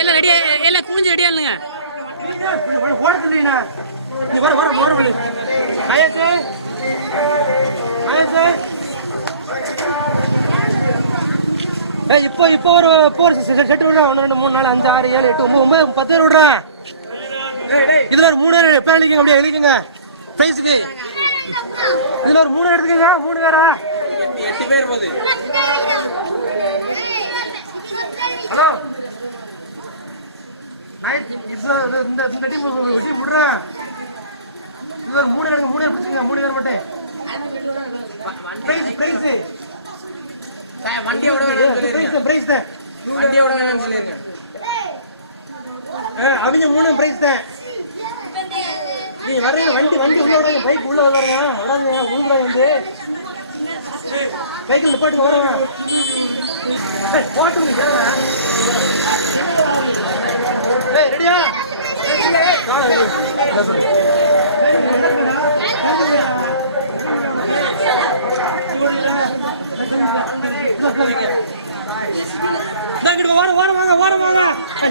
எல்லாம் ரெடியா எல்லாம் குனிஞ்சு ரெடியா இல்லைங்க ஓட சொல்லிண்ணா நீ வர வர ஓட சொல்லு ஆயாச்சு ஆயாச்சு இப்போ ஒரு செட்டு விடுறான் 1 2 3 4 5 6 7 8 9 10 பேர் விடுறான் இதுல ஒரு 3 பேர் எப்ப எழுதிக்கங்க அப்படியே எழுதிக்கங்க பிரைஸுக்கு இதுல ஒரு 3 எடுத்துக்கங்க 3 பேரா 8 பேர் போகுது ஹலோ இந்த டீம் டீம் விடுறேன் இது ஒரு 3 எடுங்க 3 பேர் பிடிச்சுங்க 3 பேர் மட்டும் பிரைஸ் வண்டியோட பிரைஸ் தான் வண்டியோட வேணாம்னு சொல்லிருங்க அவங்க 3 பிரைஸ் தான் நீங்க வர்றீங்க வண்டி உள்ள விடாங்க பைக் உள்ள வர்றாங்க விடாதீங்க உழுதுறாங்க வந்து பைக்கில் நிப்பாட்டுங்க வரவன் போட்டுங்க ரெடியா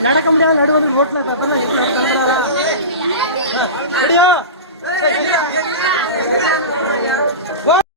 நடக்க முடியாத நடுவது ரோட்ல ரெடியா